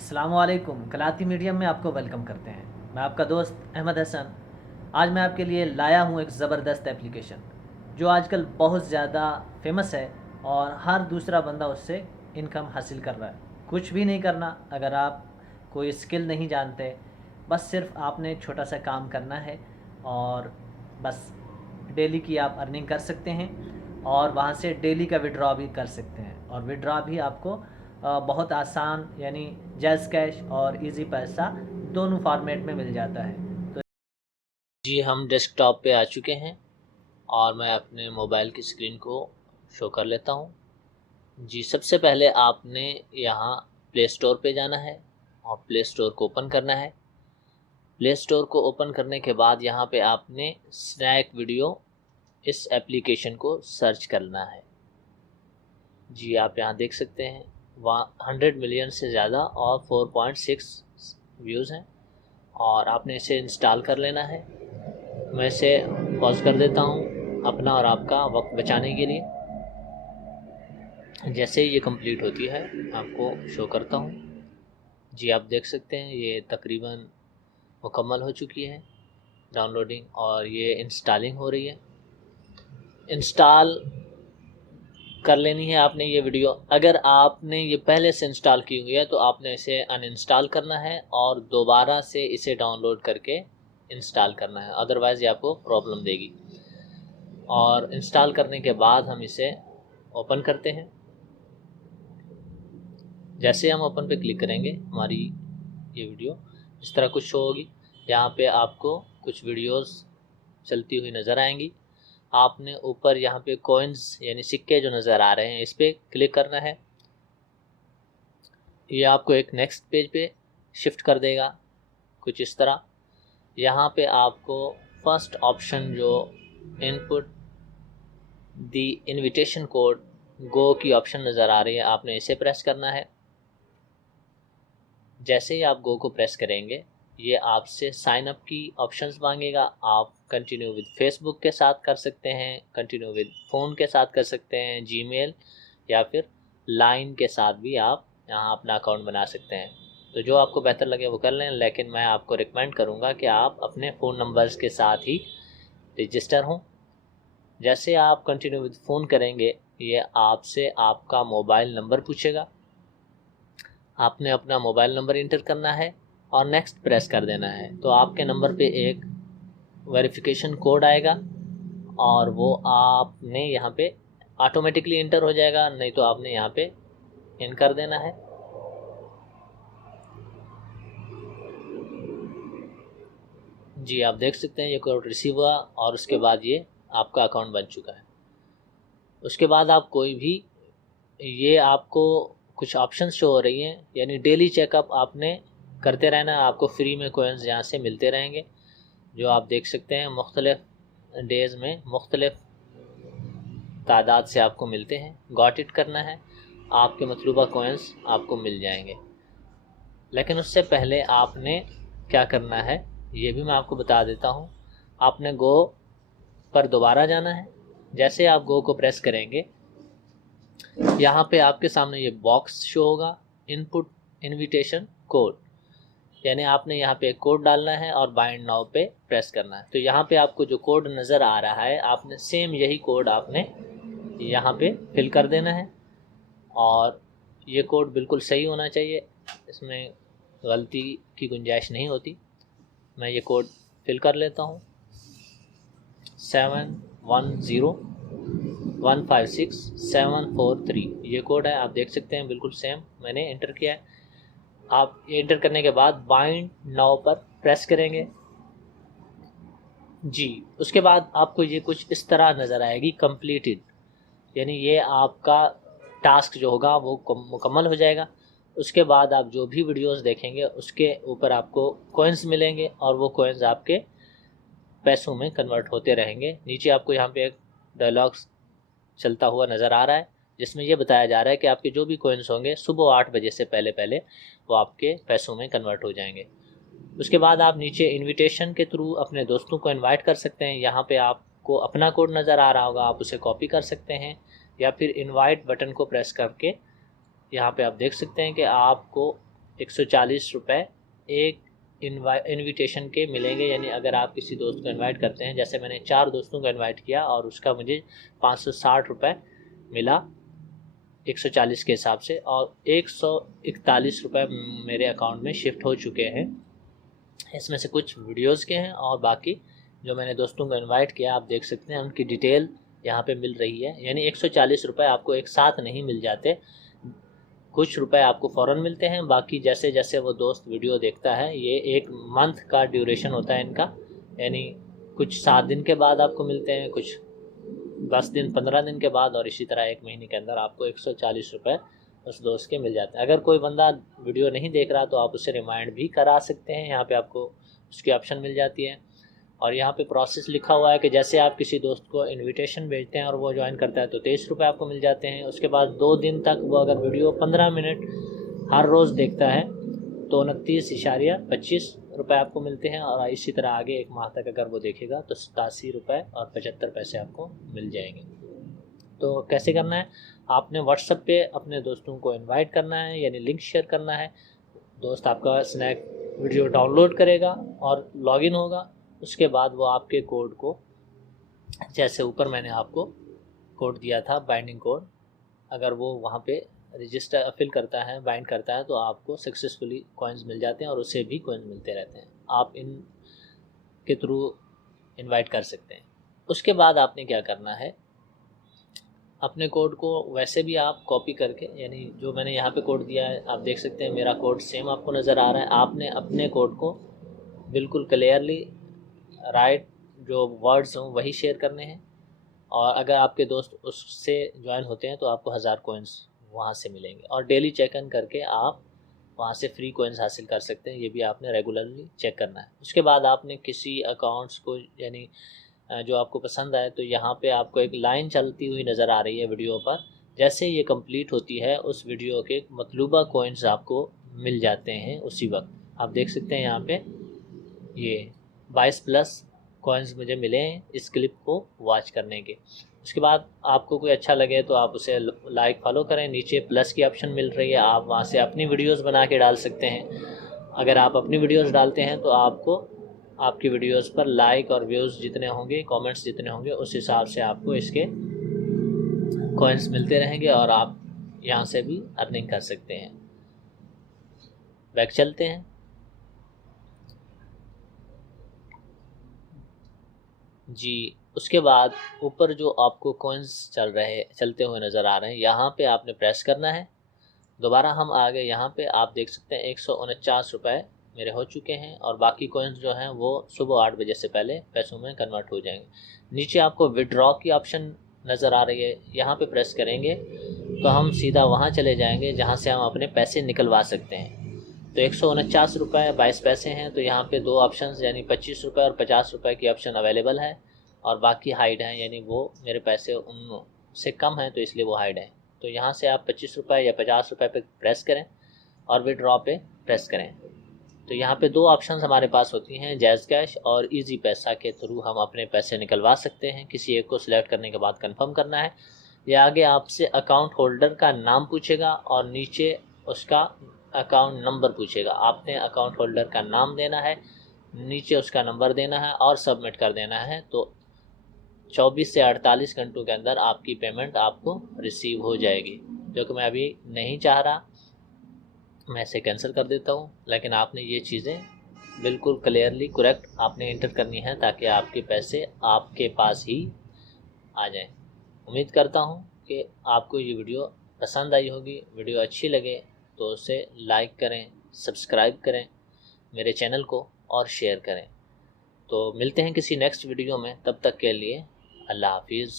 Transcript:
अस्सलामुअलैकुम कलाती मीडियम में आपको वेलकम करते हैं। मैं आपका दोस्त अहमद हसन। आज मैं आपके लिए लाया हूँ एक ज़बरदस्त एप्लीकेशन जो आजकल बहुत ज़्यादा फेमस है और हर दूसरा बंदा उससे इनकम हासिल कर रहा है। कुछ भी नहीं करना, अगर आप कोई स्किल नहीं जानते, बस सिर्फ आपने छोटा सा काम करना है और बस डेली की आप अर्निंग कर सकते हैं और वहाँ से डेली का विड्रॉ भी कर सकते हैं। और विड्रॉ भी आपको बहुत आसान, यानी जैज़ कैश और इजी पैसा दोनों फॉर्मेट में मिल जाता है। तो जी, हम डेस्कटॉप पे आ चुके हैं और मैं अपने मोबाइल की स्क्रीन को शो कर लेता हूँ। जी, सबसे पहले आपने यहाँ प्ले स्टोर पे जाना है और प्ले स्टोर को ओपन करना है। प्ले स्टोर को ओपन करने के बाद यहाँ पे आपने स्नैक वीडियो इस एप्लीकेशन को सर्च करना है। जी, आप यहाँ देख सकते हैं वहाँ 100 मिलियन से ज़्यादा और 4.6 व्यूज़ हैं और आपने इसे इंस्टॉल कर लेना है। मैं इसे पॉज़ कर देता हूँ अपना और आपका वक्त बचाने के लिए। जैसे ही ये कंप्लीट होती है आपको शो करता हूँ। जी, आप देख सकते हैं ये तकरीबन मुकम्मल हो चुकी है डाउनलोडिंग और ये इंस्टॉलिंग हो रही है। इंस्टॉल कर लेनी है आपने ये वीडियो। अगर आपने ये पहले से इंस्टॉल की हुई है तो आपने इसे अनइंस्टॉल करना है और दोबारा से इसे डाउनलोड करके इंस्टॉल करना है, अदरवाइज़ ये आपको प्रॉब्लम देगी। और इंस्टॉल करने के बाद हम इसे ओपन करते हैं। जैसे हम ओपन पे क्लिक करेंगे हमारी ये वीडियो इस तरह कुछ शो होगी। यहाँ पे आपको कुछ वीडियोस चलती हुई नज़र आएंगी। आपने ऊपर यहाँ पे कॉइन्स यानी सिक्के जो नज़र आ रहे हैं इस पर क्लिक करना है। ये आपको एक नेक्स्ट पेज पे शिफ्ट कर देगा कुछ इस तरह। यहाँ पे आपको फर्स्ट ऑप्शन जो इनपुट दी इनविटेशन कोड गो की ऑप्शन नज़र आ रही है, आपने इसे प्रेस करना है। जैसे ही आप गो को प्रेस करेंगे ये आपसे साइन अप की ऑप्शंस मांगेगा। आप कंटिन्यू विद फेसबुक के साथ कर सकते हैं, कंटिन्यू विद फ़ोन के साथ कर सकते हैं, जीमेल या फिर लाइन के साथ भी आप यहाँ अपना अकाउंट बना सकते हैं। तो जो आपको बेहतर लगे वो कर लें, लेकिन मैं आपको रिकमेंड करूँगा कि आप अपने फ़ोन नंबर्स के साथ ही रजिस्टर हों। जैसे आप कंटिन्यू विद फ़ोन करेंगे ये आपसे आपका मोबाइल नंबर पूछेगा। आपने अपना मोबाइल नंबर इंटर करना है और नेक्स्ट प्रेस कर देना है। तो आपके नंबर पे एक वेरिफिकेशन कोड आएगा और वो आपने यहाँ पे ऑटोमेटिकली इंटर हो जाएगा, नहीं तो आपने यहाँ पे इन कर देना है। जी, आप देख सकते हैं ये कोड रिसीव हुआ और उसके बाद ये आपका अकाउंट बन चुका है। उसके बाद आप कोई भी, ये आपको कुछ ऑप्शंस शो हो रही हैं, यानी डेली चेकअप आपने करते रहना है। आपको फ्री में कोइंस यहाँ से मिलते रहेंगे जो आप देख सकते हैं मुख्तलिफ डेज़ में मुख्तलिफ तादाद से आपको मिलते हैं। गॉट इट करना है, आपके मतलूबा कोइंस आपको मिल जाएंगे। लेकिन उससे पहले आपने क्या करना है ये भी मैं आपको बता देता हूँ। आपने गो पर दोबारा जाना है। जैसे आप गो को प्रेस करेंगे यहाँ पे आपके सामने ये बॉक्स शो होगा, इनपुट इनविटेशन कोड, यानी आपने यहाँ पे एक कोड डालना है और बाइंड नाउ पे प्रेस करना है। तो यहाँ पे आपको जो कोड नज़र आ रहा है आपने सेम यही कोड आपने यहाँ पे फिल कर देना है और ये कोड बिल्कुल सही होना चाहिए, इसमें गलती की गुंजाइश नहीं होती। मैं ये कोड फिल कर लेता हूँ 71015674 ये कोड है। आप देख सकते हैं बिल्कुल सेम मैंने इंटर किया है। आप ये इंटर करने के बाद बाइंड नाउ पर प्रेस करेंगे। जी, उसके बाद आपको ये कुछ इस तरह नज़र आएगी कंप्लीटेड, यानी ये आपका टास्क जो होगा वो मुकम्मल हो जाएगा। उसके बाद आप जो भी वीडियोस देखेंगे उसके ऊपर आपको कॉइन्स मिलेंगे और वो कॉइन्स आपके पैसों में कन्वर्ट होते रहेंगे। नीचे आपको यहाँ पे एक डायलॉग चलता हुआ नज़र आ रहा है जिसमें ये बताया जा रहा है कि आपके जो भी कॉइन्स होंगे सुबह 8 बजे से पहले पहले वो आपके पैसों में कन्वर्ट हो जाएंगे। उसके बाद आप नीचे इनविटेशन के थ्रू अपने दोस्तों को इनवाइट कर सकते हैं। यहाँ पे आपको अपना कोड नज़र आ रहा होगा, आप उसे कॉपी कर सकते हैं या फिर इनवाइट बटन को प्रेस करके यहाँ पे आप देख सकते हैं कि आपको 140 रुपये एक इनविटेशन के मिलेंगे। यानी अगर आप किसी दोस्त को इनवाइट करते हैं, जैसे मैंने 4 दोस्तों को इनवाइट किया और उसका मुझे 560 रुपये मिला 140 के हिसाब से, और 141 रुपये मेरे अकाउंट में शिफ्ट हो चुके हैं। इसमें से कुछ वीडियोस के हैं और बाकी जो मैंने दोस्तों को इनवाइट किया आप देख सकते हैं उनकी डिटेल यहाँ पे मिल रही है। यानी 140 रुपये आपको एक साथ नहीं मिल जाते, कुछ रुपए आपको फ़ौरन मिलते हैं, बाकी जैसे जैसे वो दोस्त वीडियो देखता है, ये 1 मंथ का ड्यूरेशन होता है इनका। यानी कुछ 7 दिन के बाद आपको मिलते हैं, कुछ 10 दिन 15 दिन के बाद, और इसी तरह 1 महीने के अंदर आपको 140 रुपये उस दोस्त के मिल जाते हैं। अगर कोई बंदा वीडियो नहीं देख रहा तो आप उसे रिमाइंड भी करा सकते हैं, यहाँ पे आपको उसकी ऑप्शन मिल जाती है। और यहाँ पे प्रोसेस लिखा हुआ है कि जैसे आप किसी दोस्त को इनविटेशन भेजते हैं और वो ज्वाइन करता है तो 23 रुपये आपको मिल जाते हैं। उसके बाद 2 दिन तक वो अगर वीडियो 15 मिनट हर रोज़ देखता है तो 29.25 रुपये आपको मिलते हैं, और इसी तरह आगे 1 माह तक अगर वो देखेगा तो 87 रुपये और 75 पैसे आपको मिल जाएंगे। तो कैसे करना है, आपने व्हाट्सएप पे अपने दोस्तों को इनवाइट करना है, यानी लिंक शेयर करना है। दोस्त आपका स्नैक वीडियो डाउनलोड करेगा और लॉगिन होगा। उसके बाद वो आपके कोड को, जैसे ऊपर मैंने आपको कोड दिया था बाइंडिंग कोड, अगर वो वहाँ पे रजिस्टर फिल करता है, बाइंड करता है, तो आपको सक्सेसफुली कॉइन्स मिल जाते हैं और उससे भी कॉइन्स मिलते रहते हैं। आप इन के थ्रू इनवाइट कर सकते हैं। उसके बाद आपने क्या करना है, अपने कोड को वैसे भी आप कॉपी करके, यानी जो मैंने यहाँ पे कोड दिया है आप देख सकते हैं मेरा कोड सेम आपको नज़र आ रहा है। आपने अपने कोड को बिल्कुल क्लियरली राइट जो वर्ड्स हों वही शेयर करने हैं, और अगर आपके दोस्त उससे ज्वाइन होते हैं तो आपको 1000 कॉइन्स वहाँ से मिलेंगे, और डेली चेक इन करके आप वहाँ से फ्री कॉइन्स हासिल कर सकते हैं। ये भी आपने रेगुलरली चेक करना है। उसके बाद आपने किसी अकाउंट्स को, यानी जो आपको पसंद आए, तो यहाँ पे आपको एक लाइन चलती हुई नज़र आ रही है वीडियो पर। जैसे ये कंप्लीट होती है उस वीडियो के मतलूबा कॉइन्स आपको मिल जाते हैं उसी वक्त। आप देख सकते हैं यहाँ पे ये 22+ कॉइन्स मुझे मिले हैं इस क्लिप को वॉच करने के। उसके बाद आपको कोई अच्छा लगे तो आप उसे लाइक फॉलो करें, नीचे प्लस की ऑप्शन मिल रही है, आप वहाँ से अपनी वीडियोस बना के डाल सकते हैं। अगर आप अपनी वीडियोस डालते हैं तो आपको आपकी वीडियोस पर लाइक और व्यूज़ जितने होंगे, कमेंट्स जितने होंगे, उस हिसाब से आपको इसके कॉइन्स मिलते रहेंगे और आप यहाँ से भी अर्निंग कर सकते हैं। बैक चलते हैं। जी, उसके बाद ऊपर जो आपको कॉइन्स चलते हुए नज़र आ रहे हैं, यहाँ पे आपने प्रेस करना है। दोबारा हम आ गए यहाँ पे, आप देख सकते हैं 149 रुपये मेरे हो चुके हैं, और बाकी कॉइन्स जो हैं वो सुबह 8 बजे से पहले पैसों में कन्वर्ट हो जाएंगे। नीचे आपको विड्रॉ की ऑप्शन नज़र आ रही है, यहाँ पे प्रेस करेंगे तो हम सीधा वहाँ चले जाएंगे जहाँ से हम अपने पैसे निकलवा सकते हैं। तो 149 रुपये 22 पैसे हैं, तो यहाँ पे 2 ऑप्शन यानी 25 रुपये और 50 रुपये की ऑप्शन अवेलेबल है, और बाकी हाइड हैं, यानी वो मेरे पैसे उनसे कम हैं तो इसलिए वो हाइड हैं। तो यहाँ से आप 25 रुपये या 50 रुपये पे प्रेस करें और विड्रॉ पे प्रेस करें। तो यहाँ पे 2 ऑप्शंस हमारे पास होती हैं, जैज़ कैश और इजी पैसा के थ्रू हम अपने पैसे निकलवा सकते हैं। किसी एक को सिलेक्ट करने के बाद कंफर्म करना है। या आगे आपसे अकाउंट होल्डर का नाम पूछेगा और नीचे उसका अकाउंट नंबर पूछेगा। आपने अकाउंट होल्डर का नाम देना है, नीचे उसका नंबर देना है और सबमिट कर देना है। तो 24 से 48 घंटों के अंदर आपकी पेमेंट आपको रिसीव हो जाएगी। जो कि मैं अभी नहीं चाह रहा, मैं इसे कैंसिल कर देता हूँ, लेकिन आपने ये चीज़ें बिल्कुल क्लियरली करेक्ट आपने इंटर करनी है ताकि आपके पैसे आपके पास ही आ जाएं। उम्मीद करता हूँ कि आपको ये वीडियो पसंद आई होगी। वीडियो अच्छी लगे तो उसे लाइक करें, सब्सक्राइब करें मेरे चैनल को और शेयर करें। तो मिलते हैं किसी नेक्स्ट वीडियो में, तब तक के लिए अल्लाह हाफिज़।